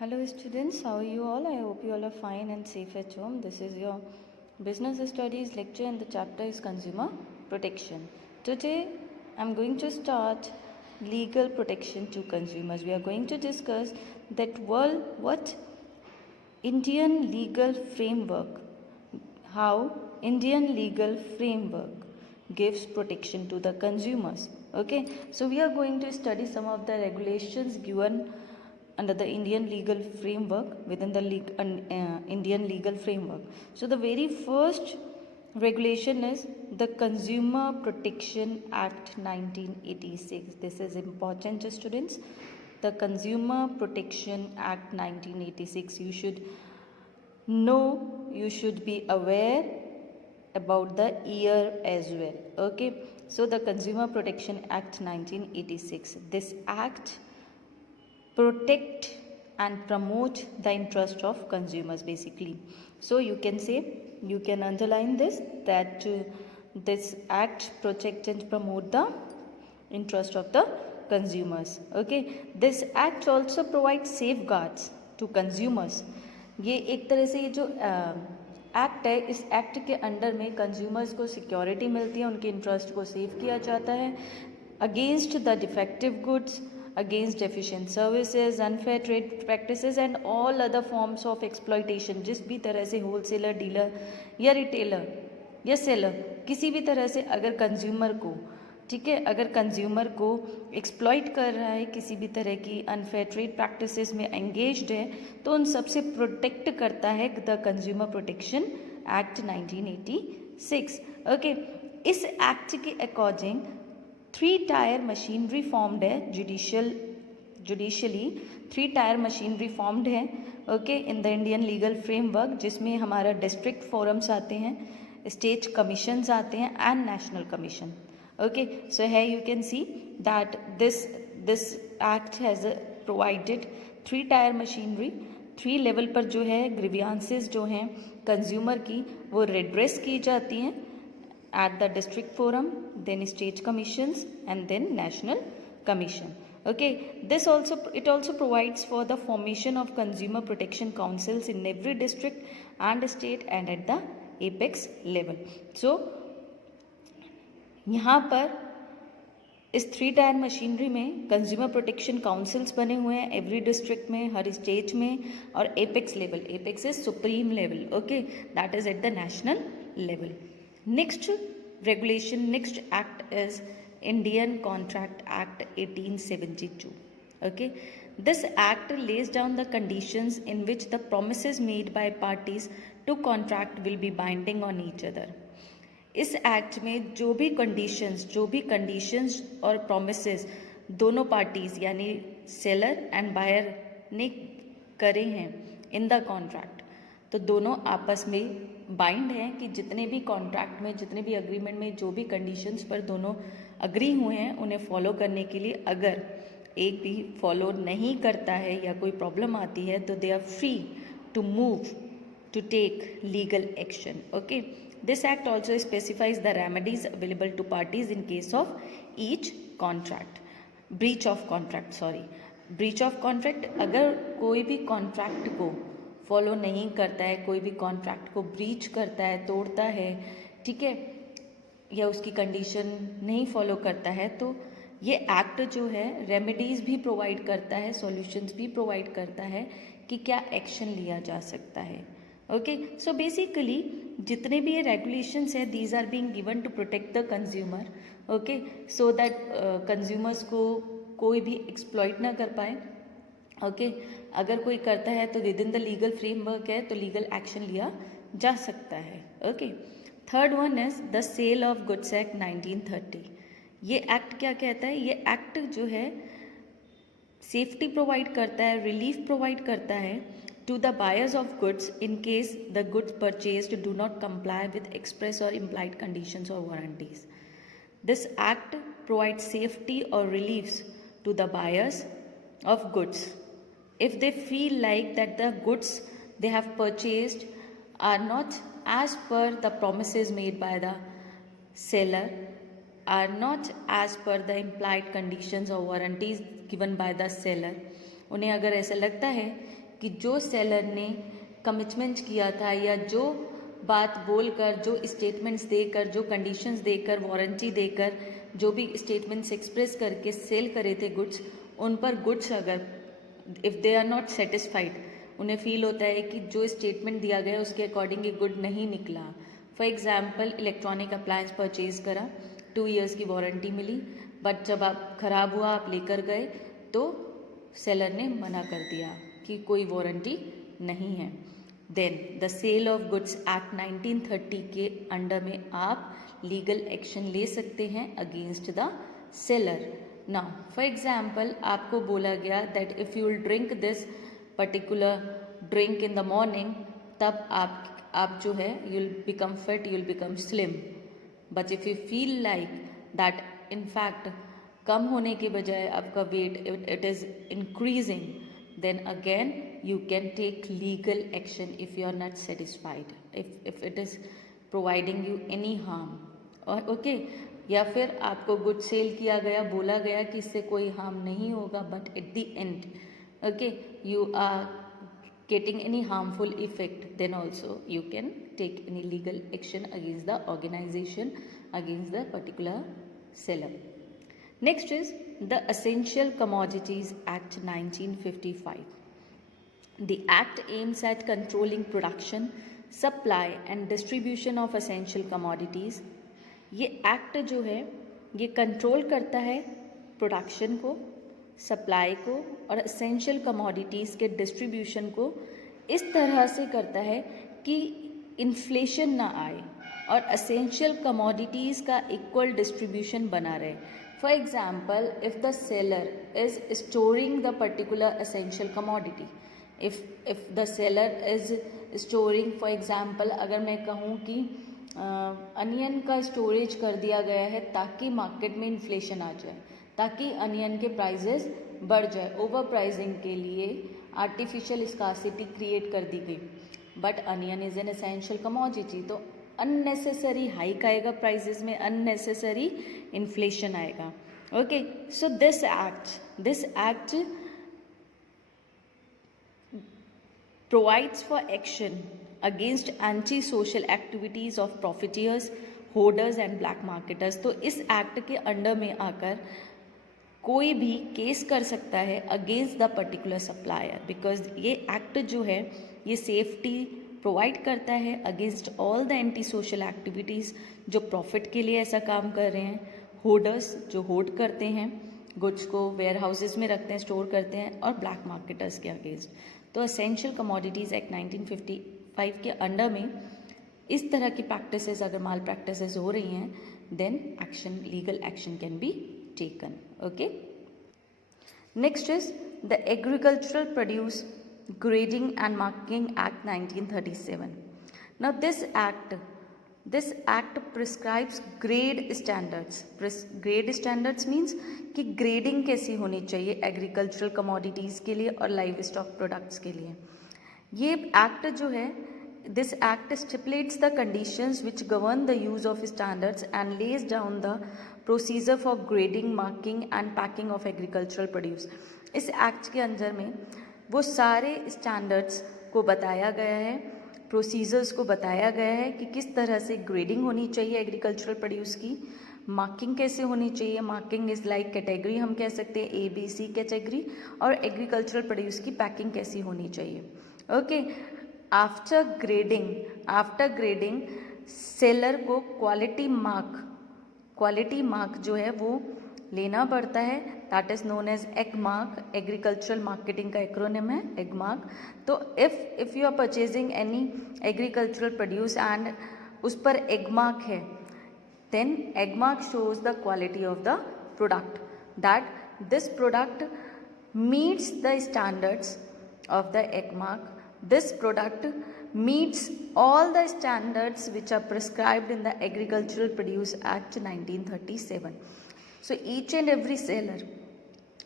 Hello students, how are you all? I hope you all are fine and safe at home. This is your business studies lecture and the chapter is consumer protection. Today I'm going to start legal protection to consumers. We are going to discuss that what Indian legal framework, how Indian legal framework gives protection to the consumers. Okay, so we are going to study some of the regulations given under the Indian legal framework within the Indian legal framework. So the very first regulation is the Consumer Protection Act 1986. This is important, students. The Consumer Protection Act 1986. You should know, you should be aware about the year as well. Okay, so the Consumer Protection Act 1986. This act protect and promote the interest of consumers basically. So you can say, you can underline this, that this act protect and promote the interest of the consumers. Okay, this act also provides safeguards to consumers. ये एक तरह से ये जो act है, इस act के under में कंज्यूमर्स को सिक्योरिटी मिलती है, उनके इंटरेस्ट को सेव किया जाता है against the defective goods, against deficient services, unfair trade practices and all other forms of exploitation. जिस भी तरह से होलसेलर, डीलर या रिटेलर या सेलर किसी भी तरह से अगर कंज्यूमर को, ठीक है, अगर कंज्यूमर को एक्सप्लॉइट कर रहा है, किसी भी तरह की अनफेयर ट्रेड प्रैक्टिसेस में एंगेज्ड है, तो उन सबसे प्रोटेक्ट करता है the consumer protection act 1986. Okay, इस एक्ट के अकॉर्डिंग 3-tier मशीनरी फॉर्म्ड है, जुडिशली 3-tier मशीनरी फॉर्म्ड है. Okay, in the Indian legal framework, जिसमें हमारा डिस्ट्रिक्ट फोरम्स आते हैं, स्टेट कमीशंस आते हैं एंड नेशनल कमीशन. ओके, सो है you can see that this act has provided 3-tier machinery. 3 level पर जो है ग्रीवियांसेस जो हैं कंज्यूमर की, वो रेड्रेस की जाती हैं at the district forum, then state commissions and then national commission. Okay, it also provides for the formation of consumer protection councils in every district and state and at the apex level. So यहाँ पर इस 3-tier machinery में consumer protection councils बने हुए हैं every district में, हर state में, और apex level, apex is supreme level. Okay, that is at the national level. Next regulation, next act is Indian Contract Act 1872. Okay, this act lays down the conditions in which the promises made by parties to contract will be binding on each other. इस act में जो भी conditions और promises दोनों parties यानी seller and buyer ने करे हैं इन द कॉन्ट्रैक्ट, तो दोनों आपस में बाइंड हैं कि जितने भी कॉन्ट्रैक्ट में, जितने भी अग्रीमेंट में जो भी कंडीशंस पर दोनों अग्री हुए हैं उन्हें फॉलो करने के लिए अगर एक भी फॉलो नहीं करता है या कोई प्रॉब्लम आती है तो they are free to move to take legal action. Okay, this act also specifies the remedies available to parties in case of each contract, breach of contract. अगर कोई भी कॉन्ट्रैक्ट को फॉलो नहीं करता है, कोई भी कॉन्ट्रैक्ट को ब्रीच करता है, तोड़ता है, ठीक है, या उसकी कंडीशन नहीं फॉलो करता है, तो ये एक्ट जो है रेमेडीज़ भी प्रोवाइड करता है, सॉल्यूशंस भी प्रोवाइड करता है कि क्या एक्शन लिया जा सकता है. ओके, सो बेसिकली जितने भी ये रेगुलेशंस है these are being given to protect the consumer. Okay, so that consumers को कोई भी एक्सप्लॉइट ना कर पाए. ओके, अगर कोई करता है तो within the legal framework है तो लीगल एक्शन लिया जा सकता है. Okay, third one is the sale of goods act 1930. ये एक्ट क्या कहता है? ये एक्ट जो है सेफ्टी प्रोवाइड करता है, रिलीफ प्रोवाइड करता है to the buyers of goods in case the goods purchased do not comply with express और इम्प्लाइड कंडीशंस और warranties. This act provide safety और reliefs to the buyers of goods if they feel like that the goods they have purchased are not as per the promises made by the seller, are not as per the implied conditions or warranties given by the seller. उन्हें अगर ऐसा लगता है कि जो seller ने commitment किया था या जो बात बोलकर, जो स्टेटमेंट्स देकर, जो कंडीशंस देकर, वारंटी देकर, जो भी स्टेटमेंट्स एक्सप्रेस करके सेल करे थे गुड्स, उन पर गुड्स अगर if they are not satisfied, उन्हें फील होता है कि जो स्टेटमेंट दिया गया उसके अकॉर्डिंग ये गुड नहीं निकला। For example, electronic appliance purchase करा, 2 years की वारंटी मिली, बट जब आप ख़राब हुआ, आप लेकर गए तो सेलर ने मना कर दिया कि कोई वारंटी नहीं है। Then the sale of goods act 1930 के अंडर में आप लीगल एक्शन ले सकते हैं against the seller. Now for example, आपको बोला गया that if you will drink this particular drink in the morning, तब आप जो है you will become fit, you will become slim. But if you feel like that in fact कम होने के बजाय आपका weight it is increasing, then again you can take legal action if you are not satisfied, if it is providing you any harm, और okay या फिर आपको good cell किया गया, बोला गया कि इससे कोई हार्म नहीं होगा, but at the end okay you are getting any harmful effect, then also you can take any legal action against the organization, against the particular seller. Next is the Essential Commodities Act 1955. The act aims at controlling production, supply and distribution of essential commodities. ये act जो है ये control करता है production को, supply को और essential commodities के डिस्ट्रीब्यूशन को इस तरह से करता है कि इन्फ्लेशन ना आए और एसेंशियल कमोडिटीज़ का इक्वल डिस्ट्रीब्यूशन बना रहे। For example, if the seller is storing the particular essential commodity, if the seller is storing, for example अगर मैं कहूँ कि अनियन का स्टोरेज कर दिया गया है ताकि मार्केट में इन्फ्लेशन आ जाए, ताकि अनियन के प्राइजेस बढ़ जाए, ओवर प्राइसिंग के लिए आर्टिफिशियल स्कार्सिटी क्रिएट कर दी गई, but onion is an essential commodity, तो अननेसेसरी हाइक आएगा प्राइजेस में, अननेसेसरी इन्फ्लेशन आएगा। Okay, so this act provides for action against anti-social activities of profiteers, hoarders and black marketers। तो इस एक्ट के under में आकर कोई भी केस कर सकता है against the particular supplier, because ये एक्ट जो है ये सेफ्टी प्रोवाइड करता है against all the anti social activities जो प्रॉफिट के लिए ऐसा काम कर रहे हैं, होर्डर्स जो होर्ड करते हैं, गुड्स को वेयर हाउसेज में रखते हैं, स्टोर करते हैं, और ब्लैक मार्केटर्स के अगेंस्ट। तो एसेंशियल कमोडिटीज़ एक्ट 1955 के अंडर में इस तरह की प्रैक्टिसेस अगर माल प्रैक्टिसेस हो रही हैं, then action, legal action can be taken. Okay, next is the agricultural produce grading and marking act 1937। Now this act prescribes grade standards. Grade standards means कि ग्रेडिंग कैसी होनी चाहिए एग्रीकल्चरल कमोडिटीज़ के लिए और लाइव स्टॉक प्रोडक्ट्स के लिए। ये एक्ट जो है, this act stipulates the conditions which govern the use of standards and lays down the procedure for grading, marking and packing of agricultural produce. इस एक्ट के अंदर में वो सारे स्टैंडर्ड्स को बताया गया है, प्रोसीजर्स को बताया गया है कि किस तरह से ग्रेडिंग होनी चाहिए एग्रीकल्चरल प्रोड्यूस की, मार्किंग कैसे होनी चाहिए। मार्किंग इज़ लाइक कैटेगरी, हम कह सकते हैं ABC कैटेगरी, और एग्रीकल्चरल प्रोड्यूस की पैकिंग कैसी होनी चाहिए। ओके, आफ्टर ग्रेडिंग सेलर को क्वालिटी मार्क जो है वो लेना पड़ता है, that is known as Ag mark. Agricultural marketing का एक्रोनिम है एग मार्क। तो if you are purchasing any agricultural produce and उस पर एग मार्क है, then egg mark shows the quality of the product, that this product meets the standards of the egg mark. This product meets all the standards which are prescribed in the Agricultural Produce Act 1937. So each and every seller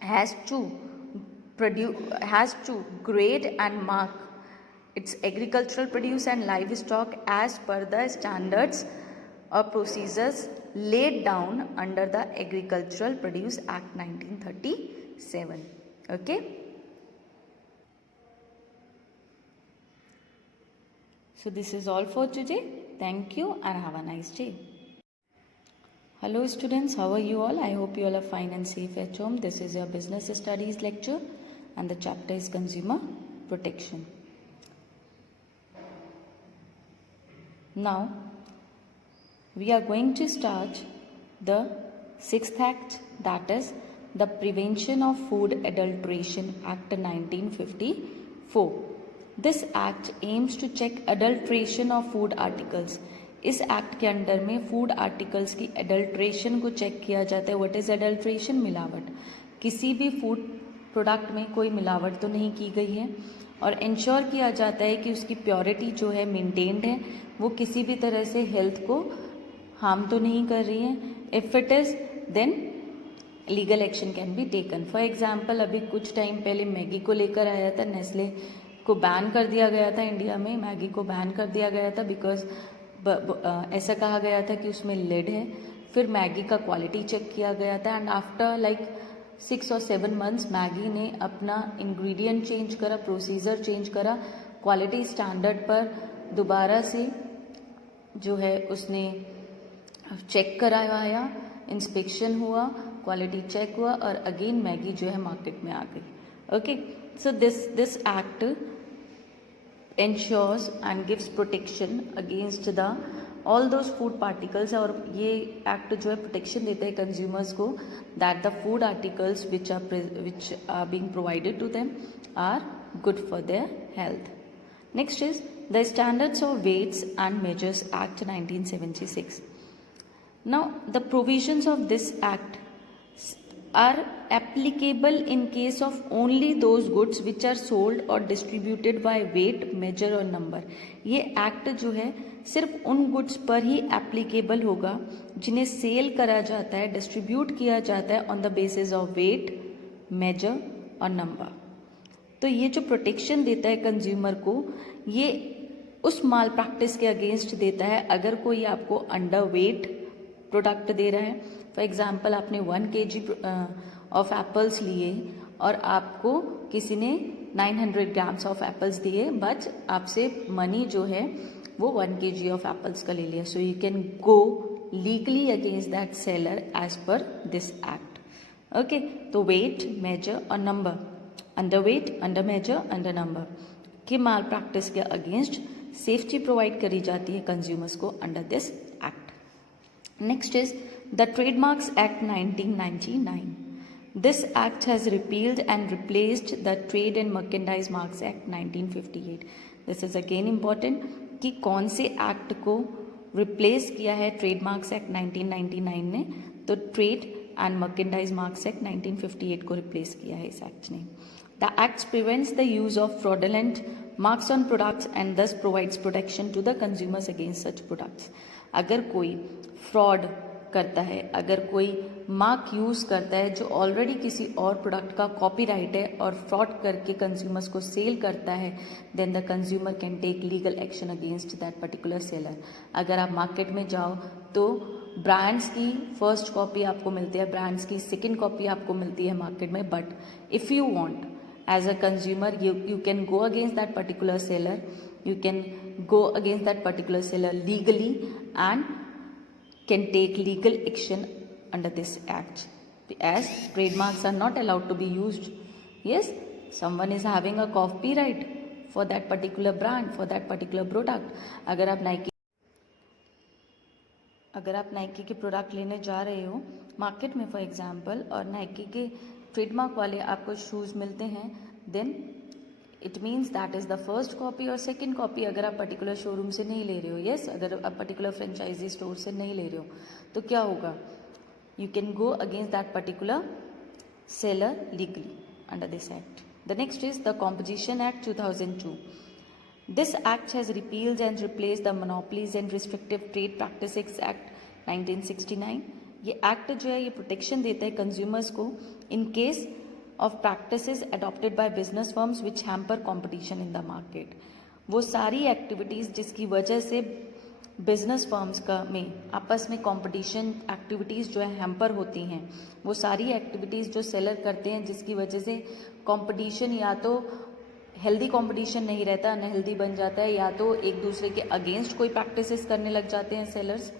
has to grade and mark its agricultural produce and livestock as per the standards or procedures laid down under the Agricultural Produce Act 1937. Okay. So this is all for today. Thank you and have a nice day. Hello students, how are you all? I hope you all are fine and safe at home. This is your business studies lecture and the chapter is consumer protection. Now we are going to start the sixth act, that is the Prevention of Food Adulteration Act 1954. This act aims to check adulteration of food articles. इस act के under में food articles की adulteration को check किया जाता है. What is adulteration? मिलावट. किसी भी फूड प्रोडक्ट में कोई मिलावट तो नहीं की गई है और इंश्योर किया जाता है कि उसकी प्योरिटी जो है मेंटेन्ड है, वो किसी भी तरह से हेल्थ को हार्म तो नहीं कर रही है. If it is then legal action can be taken. For example अभी कुछ टाइम पहले मैगी को लेकर आया था, नेस्ले को बैन कर दिया गया था. इंडिया में मैगी को बैन कर दिया गया था बिकॉज ऐसा कहा गया था कि उसमें लेड है. फिर मैगी का क्वालिटी चेक किया गया था and after like 6 or 7 months Maggi ने अपना इंग्रेडिएंट चेंज करा, प्रोसीजर चेंज करा, क्वालिटी स्टैंडर्ड पर दोबारा से जो है उसने चेक कराया, इंस्पेक्शन हुआ, क्वालिटी चेक हुआ और अगेन मैगी जो है मार्केट में आ गई. Okay, so this act ensures and gives protection against the all those food particles. और ये एक्ट जो है प्रोटेक्शन देता है कंज्यूमर्स को that the food articles which are being provided to them are good for their health. Next is the Standards of Weights and Measures Act 1976. Now the provisions of this act are applicable in case of only those goods which are sold or distributed by weight, measure और number. ये act जो है सिर्फ उन goods पर ही applicable होगा जिन्हें cell करा जाता है, डिस्ट्रीब्यूट किया जाता है on the basis of weight, measure और नंबर. तो ये जो प्रोटेक्शन देता है कंज्यूमर को, ये उस माल प्रैक्टिस के अगेंस्ट देता है अगर कोई आपको अंडर वेट प्रोडक्ट दे रहा है. फॉर एग्जाम्पल आपने 1 kg ऑफ एप्पल्स लिए और आपको किसी ने 900 ग्राम्स ऑफ एप्पल्स दिए, बट आपसे मनी जो है वो 1 kg ऑफ एप्पल्स का ले लिया. So you can go legally against that seller as per this act. Okay, तो वेट, मेजर और number, under weight, under measure, under number के माल प्रैक्टिस के अगेंस्ट सेफ्टी प्रोवाइड करी जाती है कंज्यूमर्स को under this act. Next is the Trademarks Act 1999. This act has repealed and replaced the Trade and Merchandise Marks Act 1958. This is again important कि कौन से act को replace किया है ट्रेडमार्क्स एक्ट 1999 ने. तो trade and merchandise marks act 1958 को replace किया है इस एक्ट ने. The act prevents the use of fraudulent marks on products and thus provides protection to the consumers against such products. अगर कोई फ्रॉड करता है, अगर कोई मार्क यूज़ करता है जो ऑलरेडी किसी और प्रोडक्ट का कॉपीराइट है और फ्रॉड करके कंज्यूमर्स को सेल करता है, then the consumer can take legal action against that particular seller. अगर आप मार्केट में जाओ तो ब्रांड्स की फर्स्ट कॉपी आपको मिलती है, ब्रांड्स की सेकेंड कॉपी आपको मिलती है मार्केट में, but if you want as a consumer you can go against that particular seller, you can go against that particular seller legally and can take legal action under this act, as trademarks are not allowed to be used. Yes, someone is having a copyright for that particular brand, for that particular product. अगर आप Nike के product लेने जा रहे हो market में for example और Nike के ट्रेडमार्क वाले आपको शूज़ मिलते हैं, then it means that is the first copy और सेकंड कॉपी अगर आप पर्टिकुलर शोरूम से नहीं ले रहे हो. यस, अगर आप पर्टिकुलर फ्रेंचाइजी स्टोर से नहीं ले रहे हो तो क्या होगा, you can go against that particular seller legally under this act. The next is the competition act 2002. This act has repealed and replace the monopolies and restrictive trade practices act 1969. ये act जो है ये protection देता है consumers को इन case of practices adopted by business firms which hamper competition in the market. वो सारी activities जिसकी वजह से बिजनेस फर्म्स का में आपस में कंपटीशन एक्टिविटीज़ जो है हैम्पर होती हैं, वो सारी एक्टिविटीज़ जो सेलर करते हैं जिसकी वजह से कंपटीशन या तो हेल्दी कंपटीशन नहीं रहता, अनहेल्दी बन जाता है, या तो एक दूसरे के अगेंस्ट कोई प्रैक्टिसेस करने लग जाते हैं सेलर्स,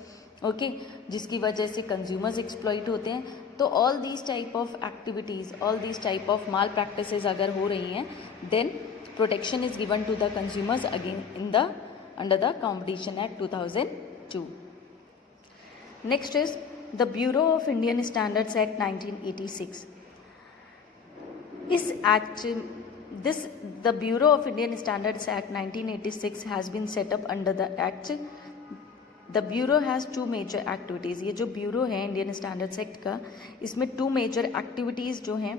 ओके, जिसकी वजह से कंज्यूमर्स एक्सप्लॉइट होते हैं. तो all these type of activities, all these type of malpractices अगर हो रही हैं, then protection is given to the consumers again in the under the competition act 2002. Next is the Bureau of Indian Standards act 1986. इस एक्ट the Bureau of Indian Standards Act 1986 has been set up under the act. The Bureau has two major activities. ये जो bureau है Indian Standards act का, इसमें to major activities जो हैं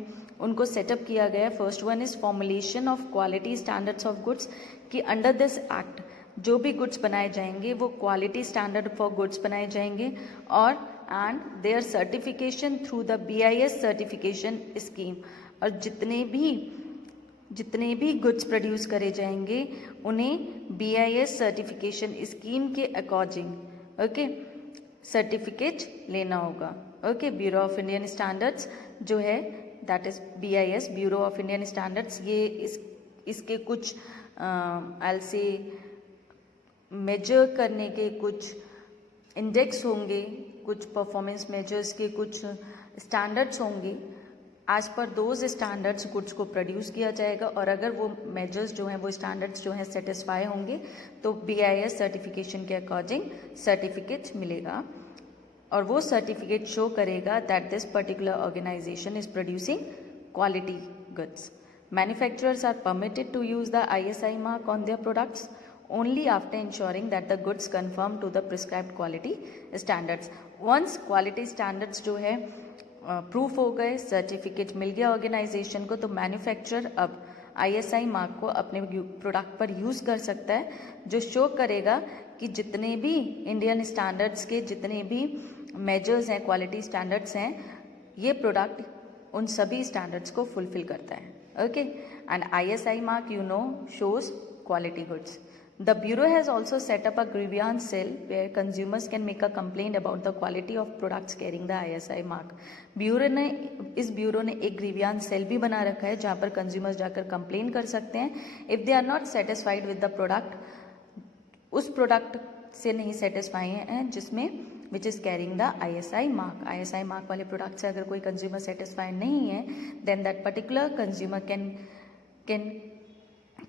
उनको सेटअप किया गया है. First one is formulation of quality standards of goods, कि अंडर दिस एक्ट जो भी गुड्स बनाए जाएंगे वो क्वालिटी स्टैंडर्ड फॉर गुड्स बनाए जाएंगे, और and their certification through the BIS certification scheme. और जितने भी गुड्स प्रोड्यूस करे जाएंगे उन्हें BIS सर्टिफिकेशन स्कीम के अकॉर्डिंग, ओके, सर्टिफिकेट लेना होगा. Okay, Bureau of Indian Standards जो है that is BIS, Bureau of Indian Standards, ये इसके कुछ आई से मेजर करने के कुछ इंडेक्स होंगे, कुछ परफॉर्मेंस मेजर्स के कुछ स्टैंडर्ड्स होंगे. As per those standards goods को प्रोड्यूस किया जाएगा, और अगर वो मेजर्स जो हैं, वो स्टैंडर्ड्स जो हैं सेटिस्फाई होंगे तो BIS सर्टिफिकेशन के अकॉर्डिंग सर्टिफिकेट मिलेगा, और वो सर्टिफिकेट शो करेगा that this particular organization is producing quality goods. Manufacturers are permitted to use the ISI mark on their products only after ensuring that the goods conform to the prescribed quality standards. Once quality standards जो है proof हो गए, certificate मिल गया organisation को, तो manufacturer अब ISI mark को अपने प्रोडक्ट पर यूज़ कर सकता है, जो शो करेगा कि जितने भी इंडियन स्टैंडर्ड्स के जितने भी मेजर्स हैं, क्वालिटी स्टैंडर्ड्स हैं, ये प्रोडक्ट उन सभी स्टैंडर्ड्स को फुलफिल करता है. Okay, and ISI mark you know shows quality goods. The Bureau has also set up a grievance cell where consumers can make a complaint about the quality of products carrying the ISI mark. इस bureau ने एक grievance cell भी बना रखा है जहाँ पर consumers जाकर complain कर सकते हैं if they are not satisfied with the product, उस product से नहीं satisfy हैं जिसमें which is carrying the ISI mark. ISI mark वाले product से अगर कोई consumer satisfied नहीं है, then that particular consumer can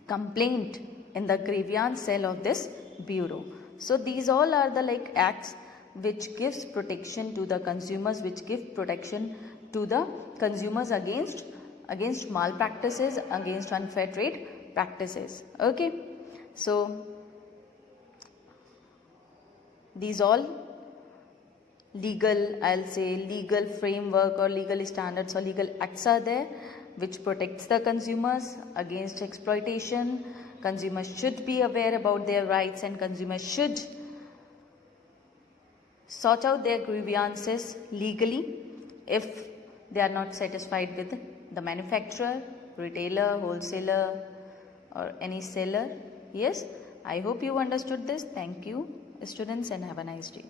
complain in the grievance cell of this bureau. So these all are the like acts which gives protection to the consumers, which give protection to the consumers against malpractices, against unfair trade practices. Okay, so these all legal, I'll say legal framework or legal standards or legal acts are there which protects the consumers against exploitation. Consumers should be aware about their rights, and consumers should sort out their grievances legally if they are not satisfied with the manufacturer, retailer, wholesaler or any seller. Yes, I hope you understood this. Thank you, students, and have a nice day.